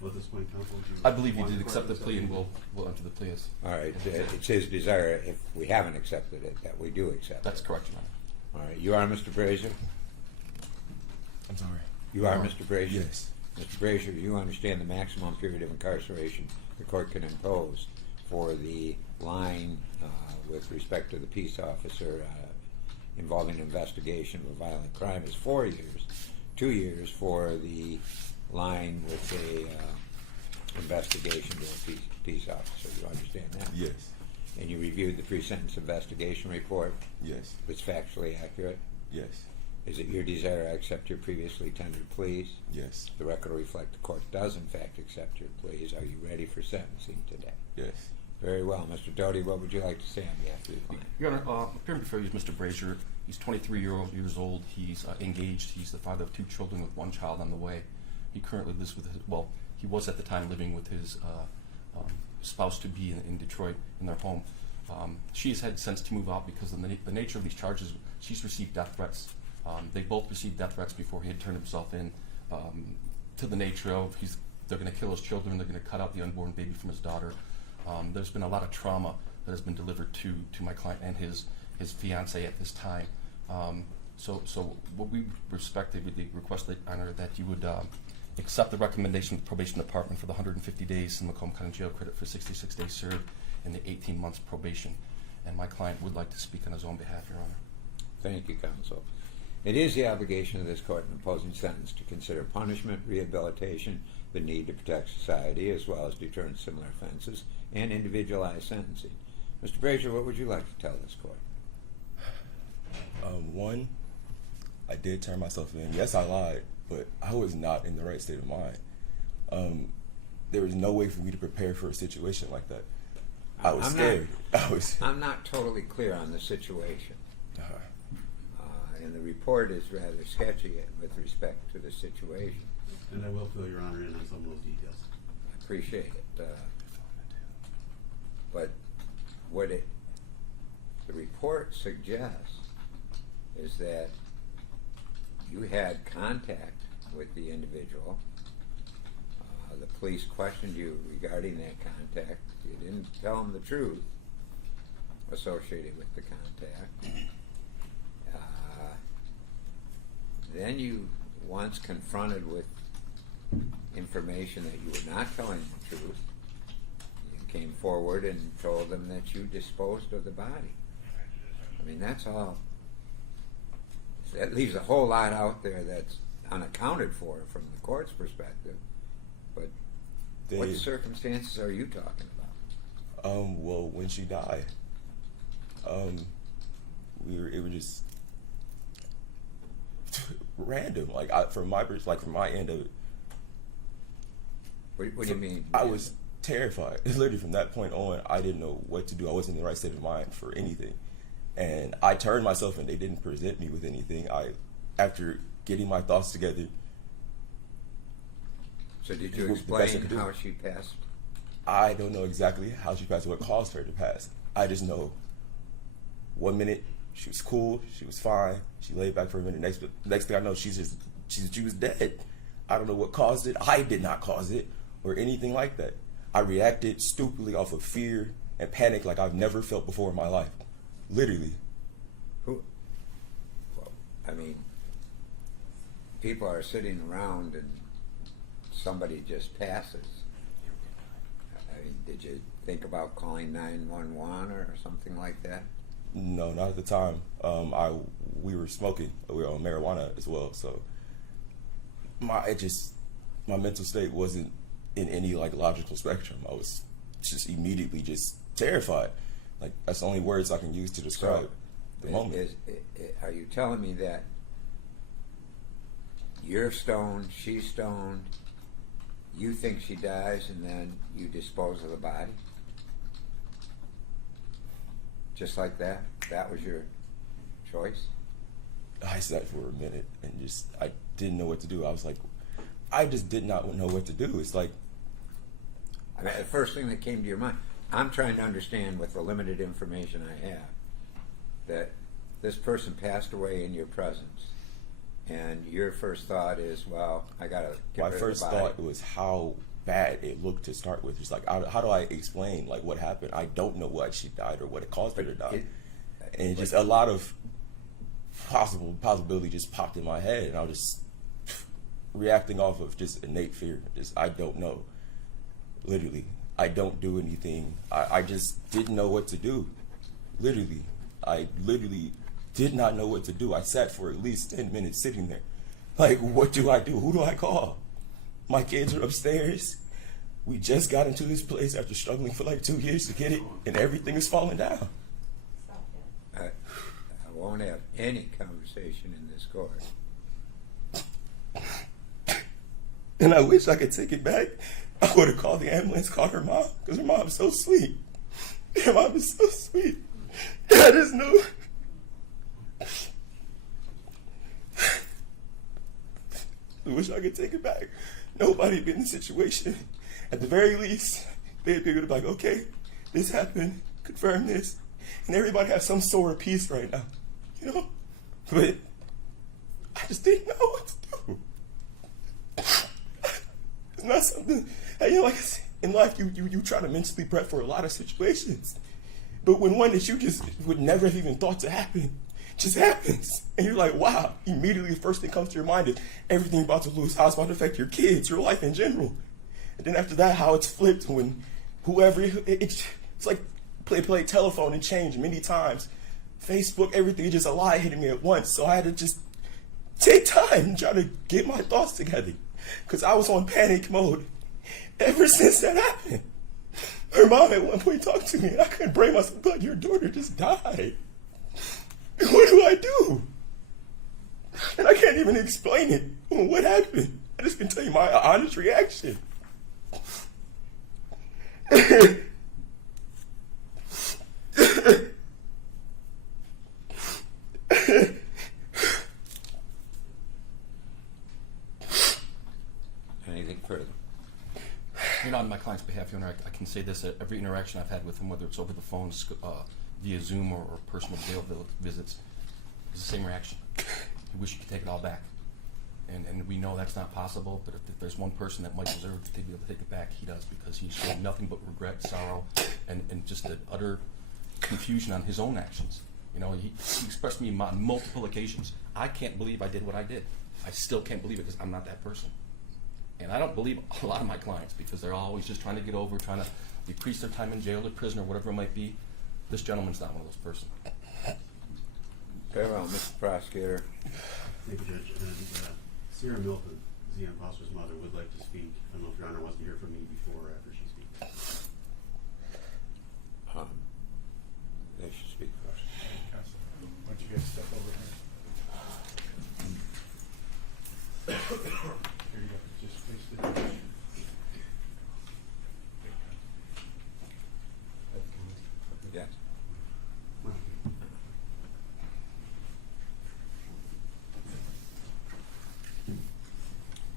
Well, at this point, counsel, do you I believe you want did the accept the court to plea, and accept we'll enter the plea as. All right, it's his desire, if we haven't accepted it, that we do accept That's it. correct, Your Honor. All right, you are Mr. Brazier? I'm sorry. You are Mr. Brazier? Yes. Mr. Brazier, you understand the maximum period of incarceration the court can impose for the lying with respect to the peace officer involving an investigation of a violent crime is 4 years, 2 years for the lying with a investigation to a peace officer. You understand that? Yes. And you reviewed the pre-sentence investigation report? Yes. It's factually accurate? Yes. Is it your desire to accept your previously tendered pleas? Yes. The record will reflect the court does in fact accept your pleas. Are you ready for sentencing today? Yes. Very well. Mr. Doty, what would you like to say on behalf of your client? Your Honor, appearing before you is Mr. Brazier. He's 23 years old. He's engaged. He's the father of 2 children with 1 child on the way. He currently lives with his, well, he was at the time living with his spouse-to-be in Detroit in their home. She's had since to move out because of the nature of these charges. She's received death threats. They both received death threats before he had turned himself in, to the nature of they're going to kill his children, they're going to cut out the unborn baby from his daughter. There's been a lot of trauma that has been delivered to my client and his fiancée at this time. So what we respectively request, Your Honor, that you would accept the recommendation of the probation department for the 150 days in Macomb County Jail credit for 66 days served and the 18 months probation. And my client would like to speak on his own behalf, Your Honor. Thank you, counsel. It is the obligation of this court in imposing sentence to consider punishment, rehabilitation, the need to protect society, as well as deter similar offenses, and individualized sentencing. Mr. Brazier, what would you like to tell this court? One, I did turn myself in. Yes, I lied, but I was not in the right state of mind. There was no way for me to prepare for a situation like that. I was scared. I'm not totally clear on the situation. And the report is rather sketchy with respect to the situation. And I will fill Your Honor in on some of those details. I appreciate it. But what the report suggests is that you had contact with the individual. The police questioned you regarding that contact. You didn't tell them the truth associated with the contact. Then you, once confronted with information that you were not telling the truth, you came forward and told them that you disposed of the body. I mean, that's all. That leaves a whole lot out there that's unaccounted for from the court's perspective. But what circumstances are you talking about? Well, when she died, it was just random. From my end of it. What do you mean? I was terrified. Literally from that point on, I didn't know what to do. I wasn't in the right state of mind for anything. And I turned myself in. They didn't present me with anything. After getting my thoughts together. So did you explain how she passed? I don't know exactly how she passed, what caused her to pass. I just know 1 minute she was cool, she was fine, she laid back for a minute. Next thing I know, she was dead. I don't know what caused it. I did not cause it or anything like that. I reacted stupidly off of fear and panic like I've never felt before in my life. Literally. Well, I mean, people are sitting around and somebody just passes. I mean, did you think about calling 911 or something like that? No, not at the time. We were smoking. We were on marijuana as well. So my mental state wasn't in any logical spectrum. I was just immediately just terrified. That's the only words I can use to describe the moment. Are you telling me that you're stoned, she's stoned, you think she dies, and then you dispose of the body? Just like that? That was your choice? I sat for a minute and I didn't know what to do. I just did not know what to do. It's like... I mean, the first thing that came to your mind, I'm trying to understand with the limited information I have, that this person passed away in your presence, and your first thought is, well, I got to get rid of the body. My first thought was, how bad it looked to start with. It's like, how do I explain like what happened? I don't know why she died or what it caused her to die. And just a lot of possibility just popped in my head, and I was just reacting off of just innate fear. Just, I don't know. Literally, I don't do anything. I just didn't know what to do. Literally, I literally did not know what to do. I sat for at least 10 minutes sitting there. Like, what do I do? Who do I call? My kids are upstairs. We just got into this place after struggling for like 2 years to get it, and everything is falling down. I won't have any conversation in this court. And I wish I could take it back. I would have called the ambulance, called her mom, because her mom is so sweet. Her mom is so sweet. And I just knew. I wish I could take it back. Nobody been in the situation. At the very least, they'd be like, okay, this happened, confirm this. And everybody has some sort of peace right now, you know? But I just didn't know what to do. It's not something, you know, like I said, in life, you try to mentally prep for a lot of situations. But when one that you just would never have even thought to happen just happens, and you're like, wow, immediately the first thing comes to your mind is everything about to lose, how it's about to affect your kids, your life in general. And then after that, how it's flipped when whoever, it's like play telephone and change many times. Facebook, everything, just a lot hitting me at once. So I had to just take time and try to get my thoughts together, because I was on panic mode ever since that happened. Her mom at one point talked to me, and I couldn't bring myself to, like, your daughter just died. What do I do? And I can't even explain it. What happened? I just can tell you my honest reaction. Anything further? You know, on my client's behalf, Your Honor, I can say this: every interaction I've had with him, whether it's over the phone, via Zoom, or personal jail visits, is the same reaction. He wish he could take it all back. And we know that's not possible, but if there's one person that might deserve to be able to take it back, he does, because he's shown nothing but regret, sorrow, and just an utter confusion on his own actions. You know, he expressed to me on multiple occasions, I can't believe I did what I did. I still can't believe it, because I'm not that person. And I don't believe a lot of my clients, because they're always just trying to get over, trying to decrease their time in jail or prison or whatever it might be. This gentleman's not one of those persons. Very well, Mr. Prosecutor. Thank you, Judge. And Sarah Milton, Zian Foster's mother, would like to speak. I don't know if Your Honor wants to hear from me before or after she speaks. They should speak first. Counsel, why don't you guys step over here? Here you go. Just face the judge. Yes.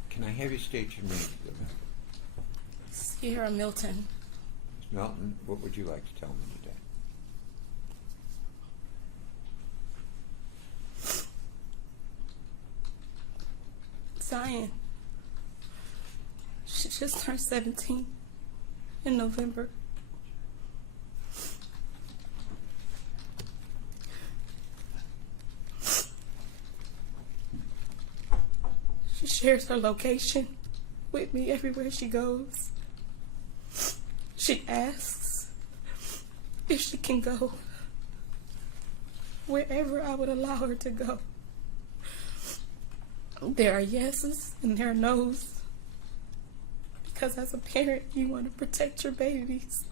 Can I have you state your name, please? Sierra Milton. Ms. Melton, what would you like to tell me today? Zion. She just turned 17 in November. She shares her location with me everywhere she goes. She asks if she can go wherever I would allow her to go. There are yeses and there are nos. Because as a parent, you want to protect your babies.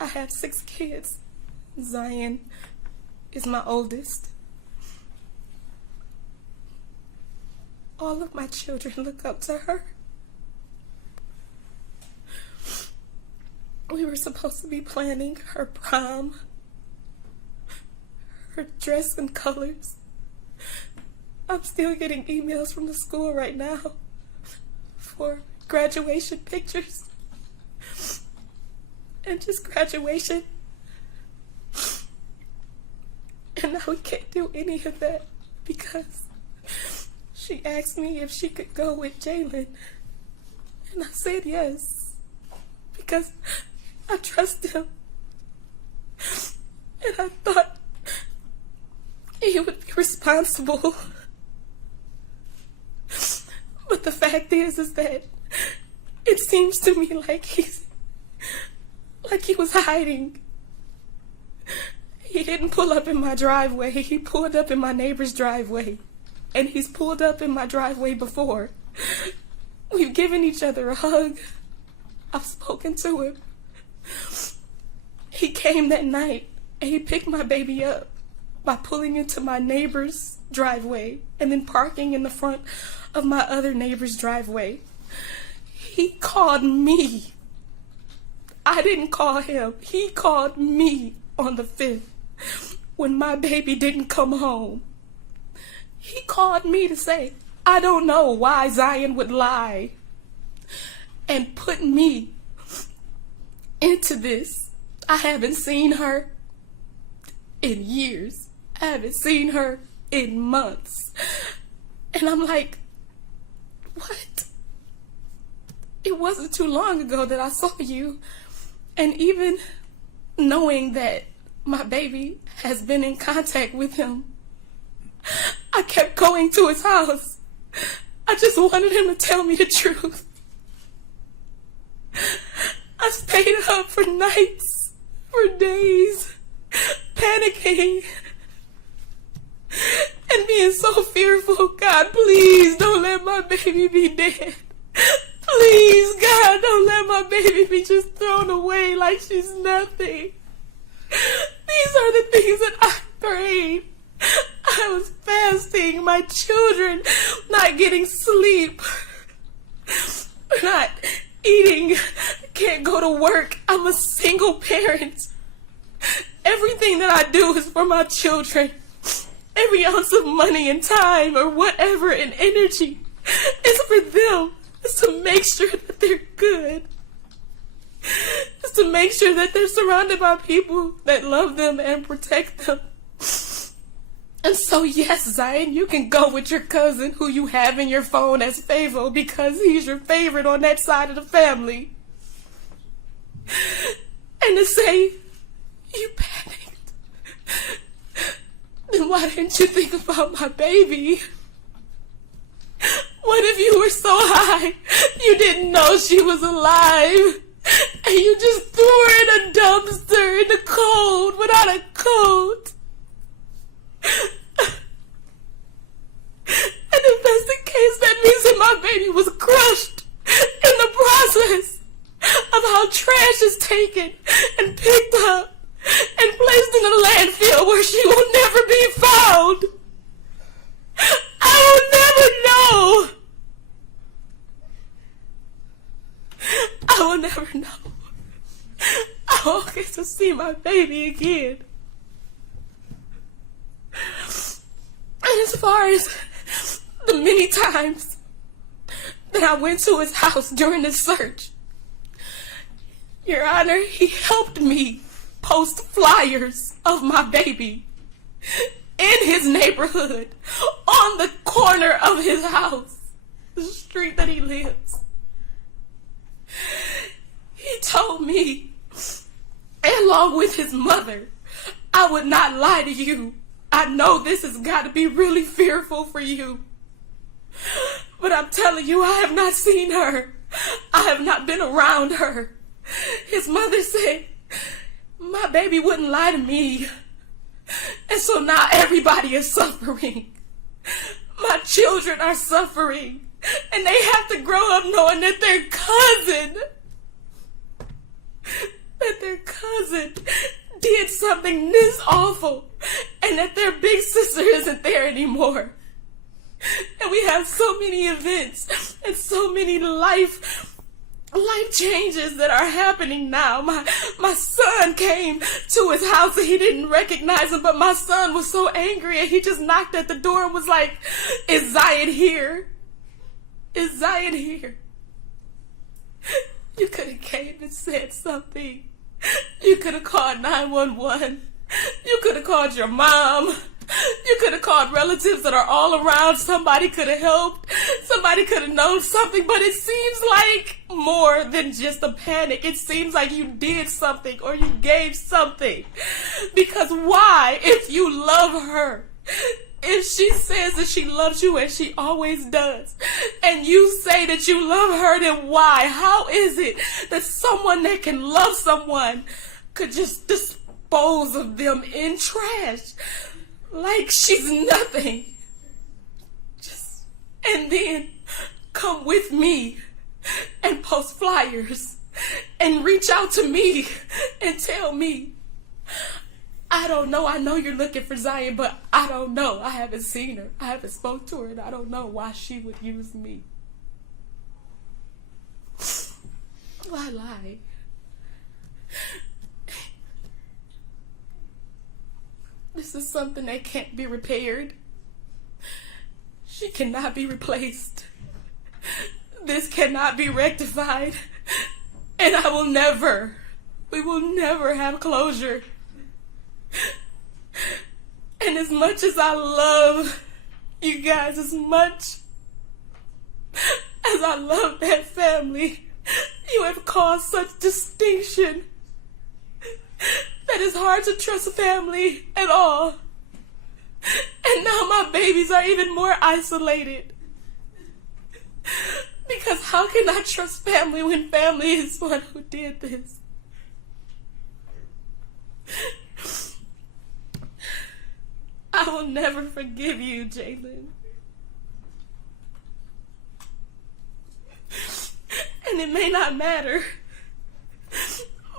I have 6 kids. Zion is my oldest. All of my children look up to her. We were supposed to be planning her prom, her dress and colors. I'm still getting emails from the school right now for graduation pictures and just graduation. And now we can't do any of that because she asked me if she could go with Jaylin And I said yes, because I trust him. And I thought he would be responsible. But the fact is that it seems to me like he was hiding. He didn't pull up in my driveway. He pulled up in my neighbor's driveway. And he's pulled up in my driveway before. We've given each other a hug. I've spoken to him. He came that night and he picked my baby up by pulling into my neighbor's driveway and then parking in the front of my other neighbor's driveway. He called me. I didn't call him. He called me on the 5th when my baby didn't come home. He called me to say, I don't know why Zion would lie and put me into this. I haven't seen her in years. I haven't seen her in months. And I'm like, what? It wasn't too long ago that I saw you. And even knowing that my baby has been in contact with him, I kept going to his house. I just wanted him to tell me the truth. I stayed up for nights, for days, panicking and being so fearful. God, please don't let my baby be dead. Please, God, don't let my baby be just thrown away like she's nothing. These are the things that I prayed. I was fasting, my children not getting sleep, not eating, can't go to work. I'm a single parent. Everything that I do is for my children. Every ounce of money and time or whatever and energy is for them. It's to make sure that they're good. It's to make sure that they're surrounded by people that love them and protect them. And so, yes, Zion, you can go with your cousin who you have in your phone as Favo because he's your favorite on that side of the family. And to say, you panicked. Then why didn't you think about my baby? What if you were so high you didn't know she was alive? And you just threw her in a dumpster in the cold without a coat? And if that's the case, that means that my baby was crushed in the process of how trash is taken and picked up and placed in a landfill where she will never be found. I will never know. I will never know. I won't get to see my baby again. And as far as the many times that I went to his house during the search, Your Honor, he helped me post flyers of my baby in his neighborhood, on the corner of his house, the street that he lives. He told me, along with his mother, I would not lie to you. I know this has got to be really fearful for you. But I'm telling you, I have not seen her. I have not been around her. His mother said, my baby wouldn't lie to me. And so now everybody is suffering. My children are suffering. And they have to grow up knowing that their cousin did something this awful, and that their big sister isn't there anymore. And we have so many events and so many life changes that are happening now. My son came to his house and he didn't recognize him, but my son was so angry and he just knocked at the door and was like, is Zion here? Is Zion here? You could have came and said something. You could have called 911. You could have called your mom. You could have called relatives that are all around. Somebody could have helped. Somebody could have known something. But it seems like more than just a panic. It seems like you did something or you gave something. Because why, if you love her, if she says that she loves you and she always does, and you say that you love her, then why? How is it that someone that can love someone could just dispose of them in trash like she's nothing? And then come with me and post flyers and reach out to me and tell me, I don't know. I know you're looking for Zion, but I don't know. I haven't seen her. I haven't spoke to her, and I don't know why she would use me. Why lie? This is something that can't be repaired. She cannot be replaced. This cannot be rectified. And we will never have closure. And as much as I love you guys, as much as I love that family, you have caused such distinction that it's hard to trust family at all. And now my babies are even more isolated. Because how can I trust family when family is one who did this? I will never forgive you, Jaylin. And it may not matter,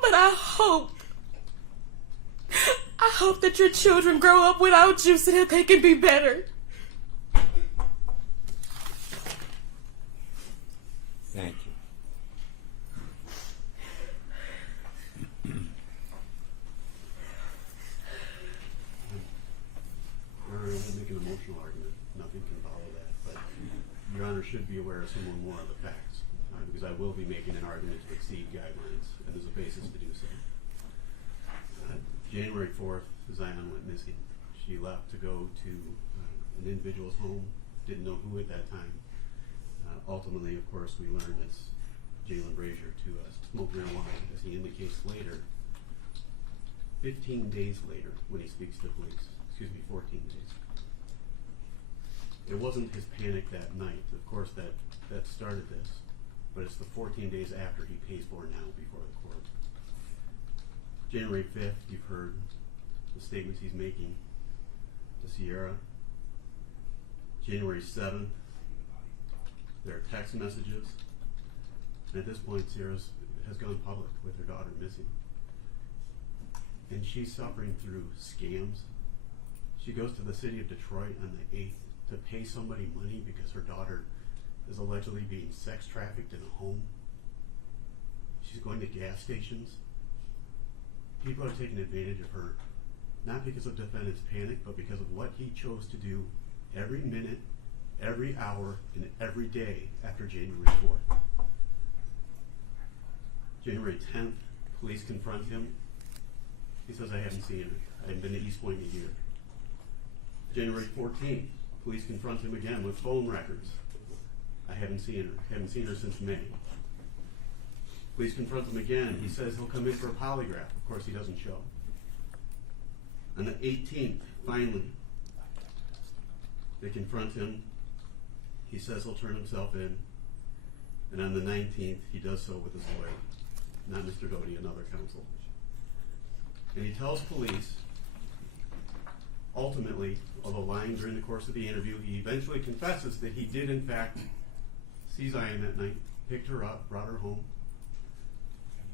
but I hope that your children grow up without you so that they can be better. Thank you. Your Honor, I won't make an emotional argument. Nothing can follow that. But Your Honor should be aware of some more of the facts, because I will be making an argument to exceed guidelines, and there's a basis to do so. January 4th, Zion went missing. She left to go to an individual's home, didn't know who at that time. Ultimately, of course, we learned it's Jaylin Brazier to smoke marijuana, as he indicates later. 15 days later, when he speaks to police, 14 days. It wasn't his panic that night, of course, that started this, but it's the 14 days after he pays for it now before the court. January 5th, you've heard the statements he's making to Sierra. January 7th, there are text messages. And at this point, Sierra has gone public with her daughter missing. And she's suffering through scams. She goes to the city of Detroit on the 8th to pay somebody money because her daughter is allegedly being sex trafficked in a home. She's going to gas stations. People are taking advantage of her, not because of defendant's panic, but because of what he chose to do every minute, every hour, and every day after January 4th. January 10th, police confront him. He says, I haven't seen her. I haven't been to East Point in a year. January 14th, police confront him again with phone records. I haven't seen her. I haven't seen her since May. Police confront him again. He says he'll come in for a polygraph. Of course, he doesn't show. On the 18th, finally, they confront him. He says he'll turn himself in. And on the 19th, he does so with his lawyer, not Mr. Doty, another counsel. And he tells police, ultimately, although lying during the course of the interview, he eventually confesses that he did, in fact, see Zion that night, picked her up, brought her home.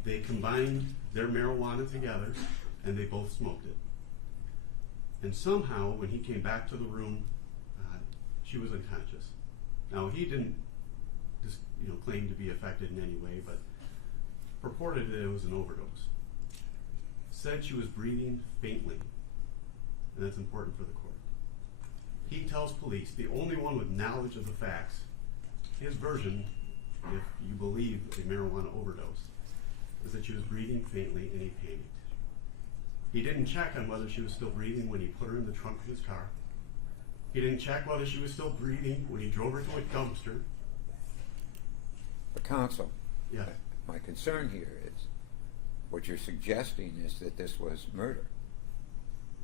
They combined their marijuana together, and they both smoked it. And somehow, when he came back to the room, she was unconscious. Now, he didn't just, claim to be affected in any way, but purported that it was an overdose. Said she was breathing faintly, and that's important for the court. He tells police, the only one with knowledge of the facts, his version, if you believe a marijuana overdose, is that she was breathing faintly and he panicked. He didn't check on whether she was still breathing when he put her in the trunk of his car. He didn't check whether she was still breathing when he drove her to a dumpster. But counsel, Yeah. my concern here is what you're suggesting is that this was murder.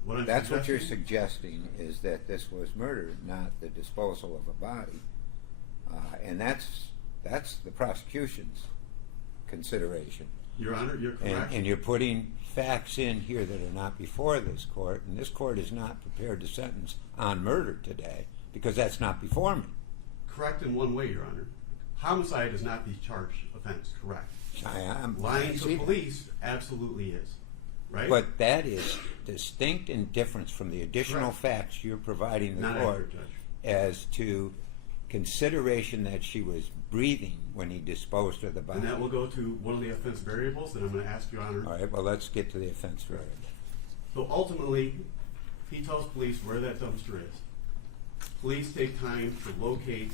That's what you're suggesting is that this was murder, not the disposal of a body. And that's the prosecution's consideration. Your Honor, you're correct. And you're putting facts in here that are not before this court, and this court is not prepared to sentence on murder today because that's not before me. Correct in one way, Your Honor. Homicide is not the charged offense, correct. Lying to police absolutely is, right? But that is distinct and different from the additional Correct. facts you're providing the Not court accurate, Judge. as to consideration that she was breathing when he disposed of the body. And that will go to one of the offense variables that I'm going to ask Your Honor. All right, well, let's get to the offense variable. So ultimately, he tells police where that dumpster is. Police take time to locate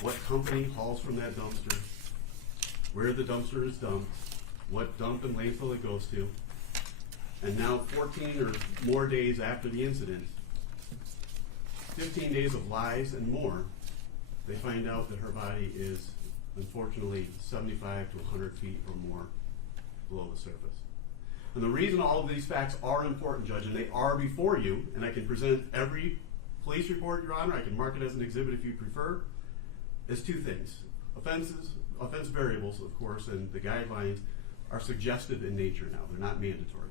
what company hauls from that dumpster, where the dumpster is dumped, what dump and landfill it goes to. And now 14 or more days after the incident, 15 days of lies and more, they find out that her body is unfortunately 75 to 100 feet or more below the surface. And the reason all of these facts are important, Judge, and they are before you, and I can present every police report, Your Honor, I can mark it as an exhibit if you prefer, is two things. Offense variables, of course, and the guidelines are suggestive in nature now. They're not mandatory.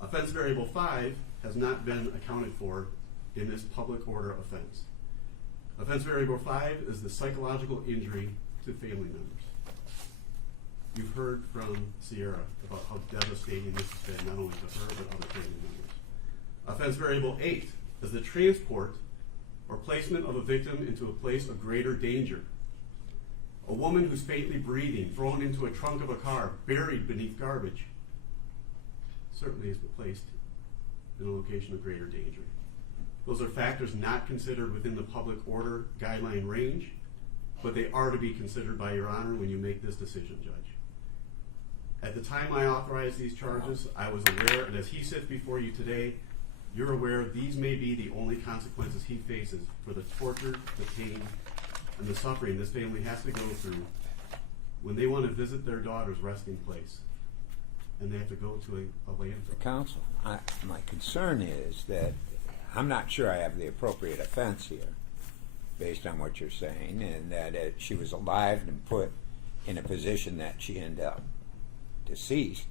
Offense variable 5 has not been accounted for in this public order offense. Offense variable 5 is the psychological injury to family members. You've heard from Sierra about how devastating this has been, not only to her, but other family members. Offense variable 8 is the transport or placement of a victim into a place of greater danger. A woman who's faintly breathing, thrown into a trunk of a car, buried beneath garbage, certainly is placed in a location of greater danger. Those are factors not considered within the public order guideline range, but they are to be considered by Your Honor when you make this decision, Judge. At the time I authorized these charges, I was aware, and as he sits before you today, you're aware these may be the only consequences he faces for the torture, the pain, and the suffering this family has to go through when they want to visit their daughter's resting place and they have to go to a landfill. Counsel, my concern is that I'm not sure I have the appropriate offense here, based on what you're saying, and that she was alive and put in a position that she ended up deceased.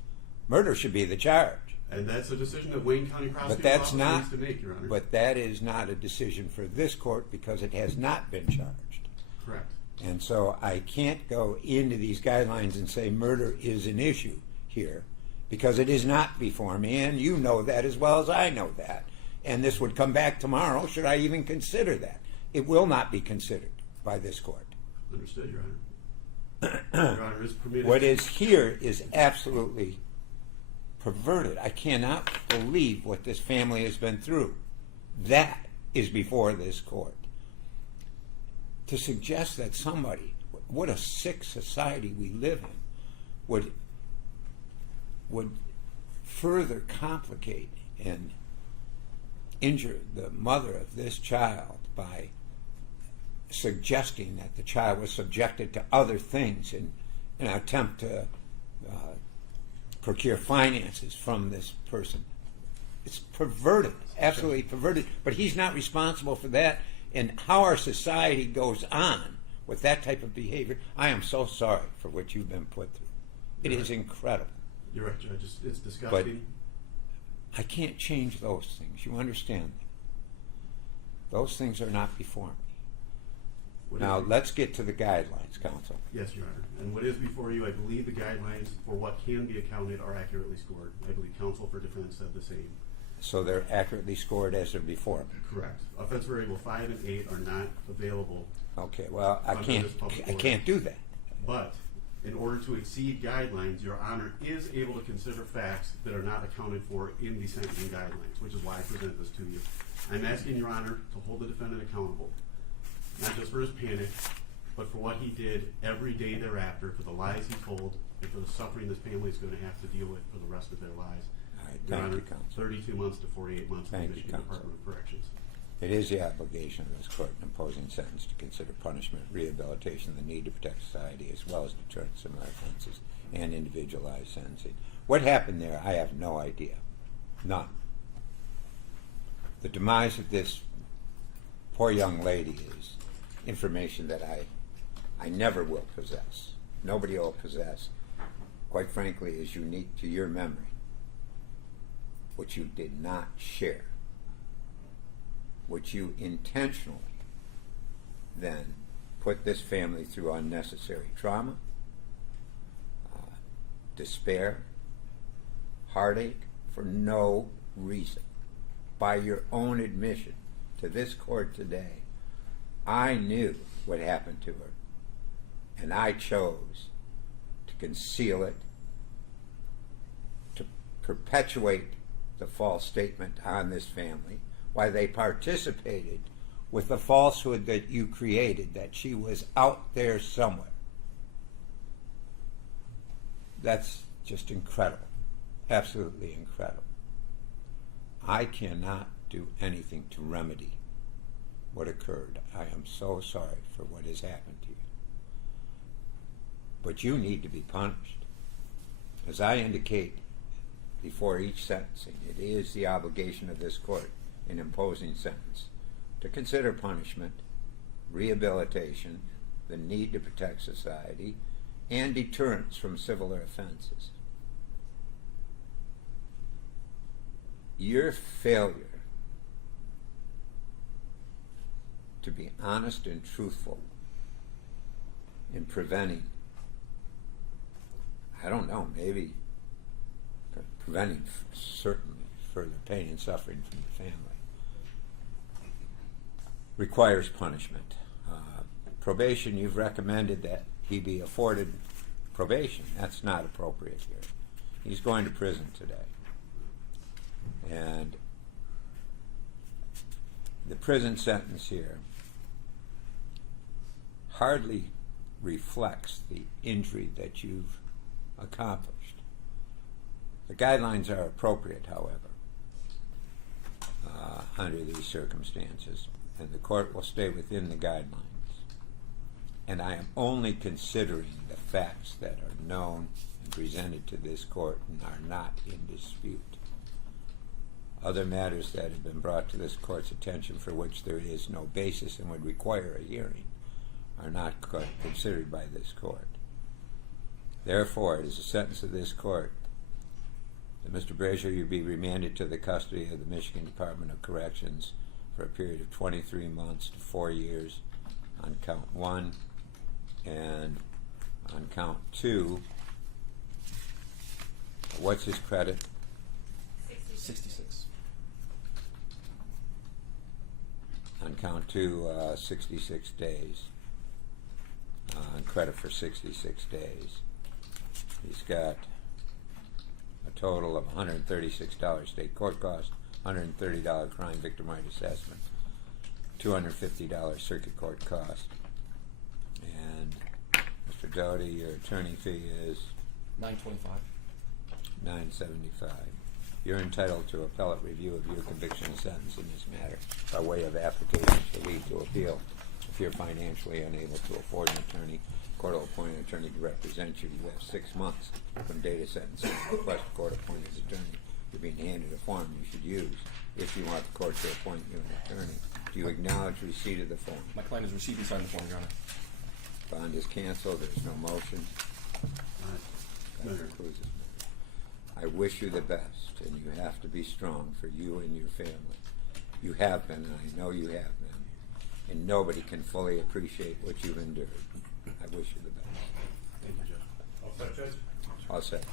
Murder should be the charge. And that's a decision that Wayne County But Prosecutor's that's Office not. needs to make, Your Honor. But that is not a decision for this court because it has not been charged. Correct. And so I can't go into these guidelines and say murder is an issue here because it is not before me, and you know that as well as I know that. And this would come back tomorrow, should I even consider that. It will not be considered by this court. Understood, Your Honor. Your Honor is permitted. What is here is absolutely perverted. I cannot believe what this family has been through. That is before this court. To suggest that somebody, what a sick society we live in, would further complicate and injure the mother of this child by suggesting that the child was subjected to other things in an attempt to procure finances from this person. It's perverted, absolutely perverted, but he's not responsible for that. And how our society goes on with that type of behavior, I am so sorry for what you've been put through. It is incredible. You're right, Judge. It's disgusting. I can't change those things. You understand that? Those things are not before me. Now, let's get to the guidelines, counsel. Yes, Your Honor. And what is before you, I believe the guidelines for what can be accounted are accurately scored. I believe counsel for defense said the same. So they're accurately scored as they're before me. Correct. Offense variable 5 and 8 are not available. Okay, well, I Under this public order. can't do that. But in order to exceed guidelines, Your Honor is able to consider facts that are not accounted for in the sentencing guidelines, which is why I present this to you. I'm asking Your Honor to hold the defendant accountable, not just for his panic, but for what he did every day thereafter, for the lies he told, and for the suffering this family is going to have to deal with for the rest of their lives. Your Thank Honor, you, counsel. 32 months to 48 months in the Thank you, Michigan counsel. Department of Corrections. It is the obligation of this court in imposing sentence to consider punishment, rehabilitation, the need to protect society, as well as deterrent similar offenses and individualized sentencing. What happened there, I have no idea. None. The demise of this poor young lady is information that I never will possess. Nobody will possess. Quite frankly, is unique to your memory, which you did not share, which you intentionally then put this family through unnecessary trauma, despair, heartache, for no reason. By your own admission to this court today, I knew what happened to her, and I chose to conceal it, to perpetuate the false statement on this family, while they participated with the falsehood that you created, that she was out there somewhere. That's just incredible. Absolutely incredible. I cannot do anything to remedy what occurred. I am so sorry for what has happened to you. But you need to be punished. As I indicate before each sentencing, it is the obligation of this court in imposing sentence to consider punishment, rehabilitation, the need to protect society, and deterrence from similar offenses. Your failure to be honest and truthful in preventing, I don't know, maybe preventing certainly further pain and suffering from the family, requires punishment. Probation, you've recommended that he be afforded probation. That's not appropriate here. He's going to prison today. And the prison sentence here hardly reflects the injury that you've accomplished. The guidelines are appropriate, however, under these circumstances, and the court will stay within the guidelines. And I am only considering the facts that are known and presented to this court and are not in dispute. Other matters that have been brought to this court's attention for which there is no basis and would require a hearing are not considered by this court. Therefore, it is a sentence of this court that Mr. Brazier, you be remanded to the custody of the Michigan Department of Corrections for a period of 23 months to 4 years on count 1, and on count 2, what's his credit? 66. On count 2, 66 days. Credit for 66 days. He's got a total of $136 state court cost, $130 crime victim right assessment, $250 circuit court cost. And Mr. Doty, your attorney fee is $925. $975. You're entitled to appellate review of your conviction and sentence in this matter by way of application for leave to appeal. If you're financially unable to afford an attorney, the court will appoint an attorney to represent you. You have 6 months from date of sentencing to request a court-appointed attorney. You're being handed a form you should use if you want the court to appoint you an attorney. Do you acknowledge receipt of the form? My client has received and signed the form, Your Honor. Bond is canceled. There's no motion. That Matter. concludes this matter. I wish you the best, and you have to be strong for you and your family. You have been, and I know you have been, and nobody can fully appreciate what you've endured. I wish you the best. Thank you, Judge. All set, Judge? All set.